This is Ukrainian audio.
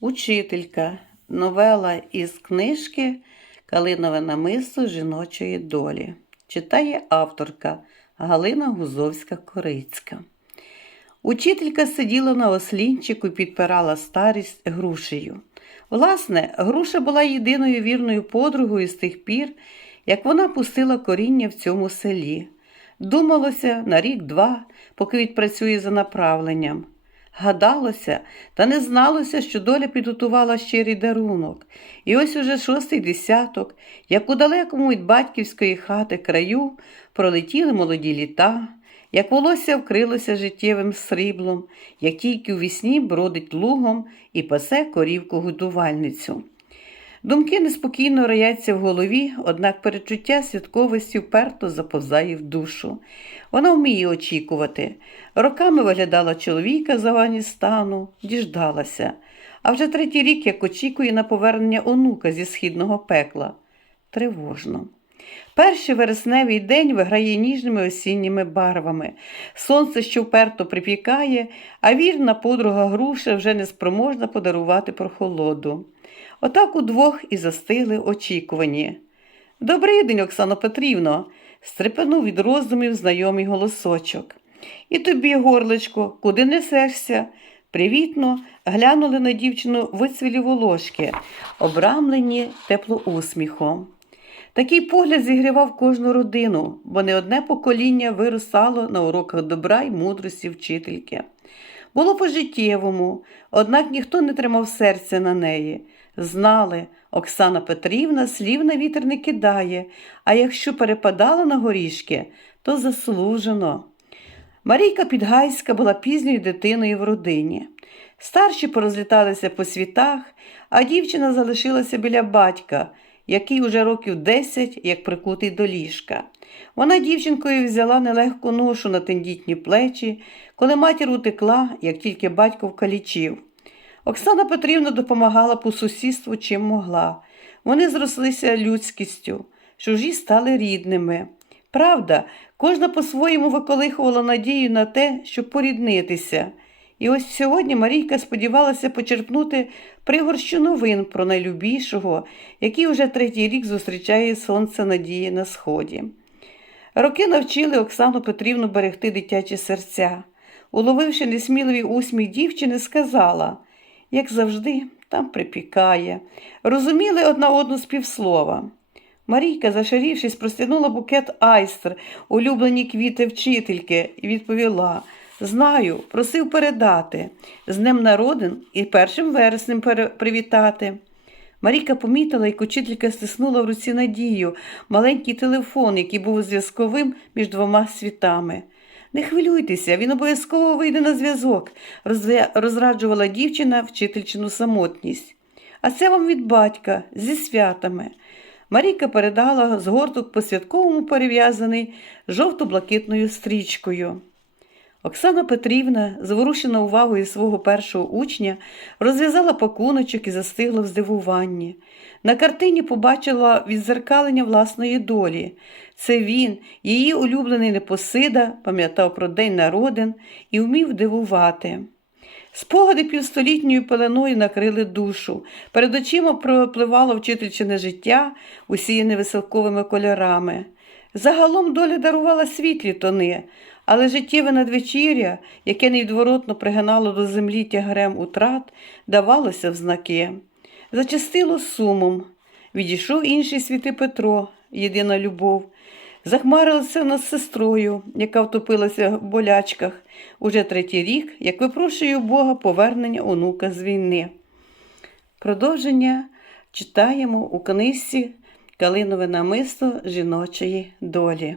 Учителька. Новела із книжки Калинове намисто жіночої долі. Читає авторка Галина Гузовська-Корицька. Учителька сиділа на ослінчику і підпирала старість грушею. Власне, груша була єдиною вірною подругою з тих пір, як вона пустила коріння в цьому селі. Думалося на рік-два, поки відпрацює за направленням. Гадалося, та не зналося, що доля підготувала щирий дарунок. І ось уже шостий десяток, як у далекому від батьківської хати краю пролетіли молоді літа, як волосся вкрилося життєвим сріблом, як тільки у вісні бродить лугом і пасе корівку годувальницю. Думки неспокійно рояться в голові, однак перечуття святковості вперто заповзає в душу. Вона вміє очікувати. Роками виглядала чоловіка з Афганістану, діждалася, а вже третій рік як очікує на повернення онука зі східного пекла. Тривожно. Перший вересневий день виграє ніжними осінніми барвами. Сонце, що вперто припікає, а вірна подруга груша вже неспроможна подарувати прохолоду. Отак удвох і застигли очікувані. Добрий день, Оксано Петрівно, стрепенув від роздумів знайомий голосочок. І тобі, горлечко, куди несешся? Привітно глянули на дівчину вицвілі волошки, обрамлені теплоусміхом. Такий погляд зігрівав кожну родину, бо не одне покоління виростало на уроках добра й мудрості вчительки. Було по-життєвому, однак ніхто не тримав серця на неї. Знали, Оксана Петрівна слів на вітер не кидає, а якщо перепадала на горішки, то заслужено. Марійка Підгайська була пізньою дитиною в родині. Старші порозліталися по світах, а дівчина залишилася біля батька, який уже років десять, як прикутий до ліжка. Вона дівчинкою взяла нелегку ношу на тендітні плечі, коли матір утекла, як тільки батько вкалічив. Оксана Петрівна допомагала по сусідству чим могла. Вони зрослися людськістю, чужі стали рідними. Правда, кожна по-своєму виколихувала надію на те, щоб поріднитися. І ось сьогодні Марійка сподівалася почерпнути пригорщу новин про найлюбішого, який уже третій рік зустрічає сонце надії на сході. Роки навчили Оксану Петрівну берегти дитячі серця. Уловивши несміливий усміх дівчини, сказала як завжди, там припікає. Розуміли одна одну з півслова. Марійка, зашарівшись, простягнула букет айстр, улюблені квіти вчительки, і відповіла Знаю, просив передати, з днем народин і першим вереснем привітати. Марійка помітила, як учителька стиснула в руці надію маленький телефон, який був зв'язковим між двома світами. Не хвилюйтеся, він обов'язково вийде на зв'язок, розраджувала дівчина вчительчину самотність. А це вам від батька зі святами. Марійка передала згорток по святковому перев'язаний жовто-блакитною стрічкою. Оксана Петрівна, зворушена увагою свого першого учня, розв'язала пакуночок і застигла в здивуванні. На картині побачила відзеркалення власної долі. Це він, її улюблений Непосида, пам'ятав про день народин і вмів дивувати. Спогади півстолітньою пеленою накрили душу. Перед очима пропливало вчительчине життя, усіяне веселковими кольорами. Загалом доля дарувала світлі тони, але життєве надвечір'я, яке невідворотно пригинало до землі тягарем утрат, давалося в знаки. Зачастило сумом. Відійшов інший світи Петро, єдина любов. Захмарилася над сестрою, яка втопилася в болячках уже третій рік, як випрошує у Бога повернення онука з війни. Продовження читаємо у книжці Калинове намисто жіночої долі.